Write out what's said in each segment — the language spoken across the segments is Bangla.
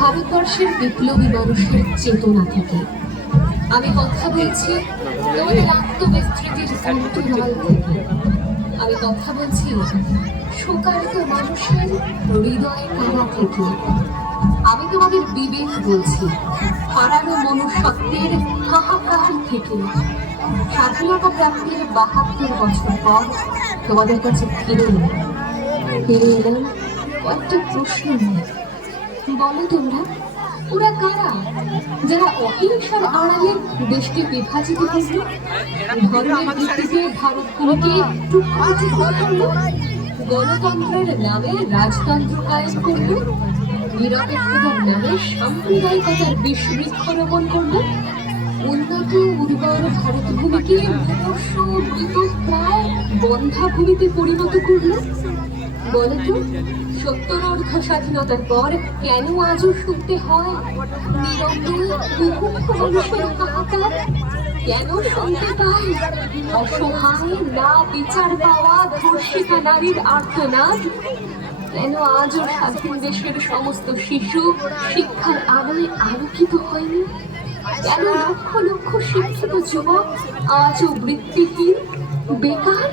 ভারতবর্ষের বিপ্লবী মানুষের চেতনা থেকে আমি কথা বলছি, তোমাদের আত্মবিস্তৃতির অন্তরাল থেকে আমি কথা বলছি, শোকার্ত মানুষের হৃদয় কারা থেকে আমি তোমাদের বিবেক বলছি, হারানো মনুষ্যত্বের হাহাকার থেকে। স্বাধীনতা প্রাপ্তির ৭২ বছর পর তোমাদের কাছে ফিরে এলাম কয়েকটা প্রশ্ন নিয়ে। বলো তোমরা, ওরা কারা যারা অহিংসার আড়ালে দেশকে বিভাজিত করল, ধর্মের ভিত্তিতে ভারতভূমিকে টুকরো টুকরো করল, গণতন্ত্রের নামে রাজতন্ত্র কায়েম করল, নিরপেক্ষতার নামে সাম্প্রদায়িকতার বিষ বৃক্ষরোপণ করল, উন্নত উর্বর ভারতভূমিকে মুমূর্ষ মৃতপ্রায় বন্ধ্যাভূমিতে পরিণত করল। বলতো, ৭০ অর্ধ স্বাধীনতার পর কেন আজও শুনতে হয় নিরন্তর মুমূর্ষ মানুষের হাহাকার? কেন শুনতে পাই অসহায় না বিচার পাওয়া ধর্ষিতা নারীর আর্তনাদ? কেন আজও স্বাধীন দেশের সমস্ত শিশু শিক্ষার আলোয় আলোকিত হয়নি? কেন লক্ষ লক্ষ শিক্ষিত যুবক আজও বৃত্তিহীন, বেকার?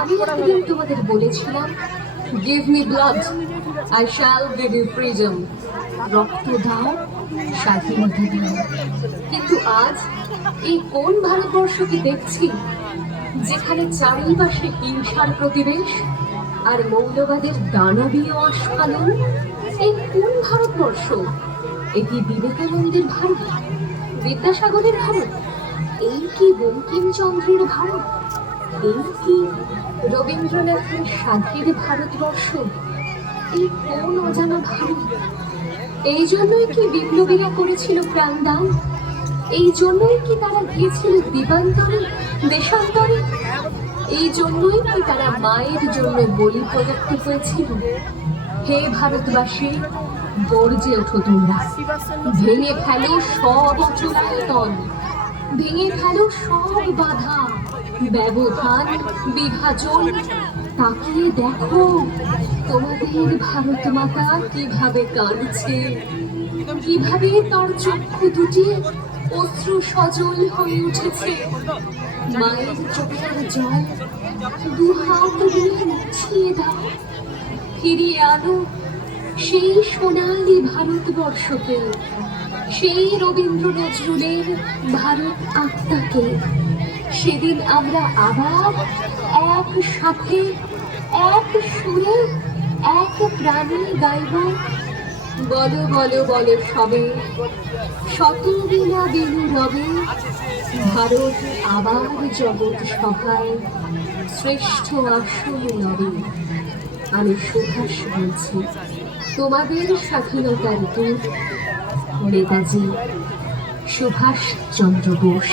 আমি একদিন তোমাদের বলেছিলাম, give me blood, I shall give you freedom. রক্ত দাও, স্বাধীনতা দাও। কিন্তু আজ এই কোন ভারতবর্ষকে দেখছি যেখানে চারিপাশে হিংসার প্রতিবেশ আর মৌলবাদের দানবীয় আস্ফালন? এই কোন ভারতবর্ষ? এটি বিবেকানন্দের ভারত, বিদ্যাসাগরের ভারত? এই কি বঙ্কিমচন্দ্রের ভারত? এই কি রবীন্দ্রনাথের স্বাধীন ভারতবর্ষ? এই কোন অজানা ভারত? এই জন্যই কি বিপ্লবীরা করেছিল প্রাণদান? এই জন্যই কি তারা গিয়েছিল দিবান্তরে, দেশান্তরে? এই জন্যই কি তারা মায়ের জন্য বলি প্রদত্ত হয়েছিল? হে ভারতবাসী, গর্জে ওঠো তোমরা, ভেঙে ফেলো সব অচলায়তন, ভেঙে ফেলো সব বাধা, ব্যবধান, বিভাজন। তাকিয়ে দেখো তোমাদের ভারত মাতা কিভাবে কাঁদছে, কিভাবে তার চক্ষু দুটি অশ্রু সজল হয়ে উঠেছে। মায়ের চোখের জল দু হাত দিয়ে মুছিয়ে দাও, ফিরিয়ে আনো সেই সোনালী ভারতবর্ষকে, সেই রবীন্দ্র নজরুলের ভারত আত্মাকে। সেদিন আমরা আবার একসাথে, এক সুরে, এক প্রাণে গাইব, বলো বলো বলো সবে, শত বিনা বেনু রবে, ভারত আবার জগৎ সভায় শ্রেষ্ঠ আসন লবে। আমি সুভাষ বলছি, তোমাদের স্বাধীনতার দূত নেতাজি সুভাষ চন্দ্র বোস।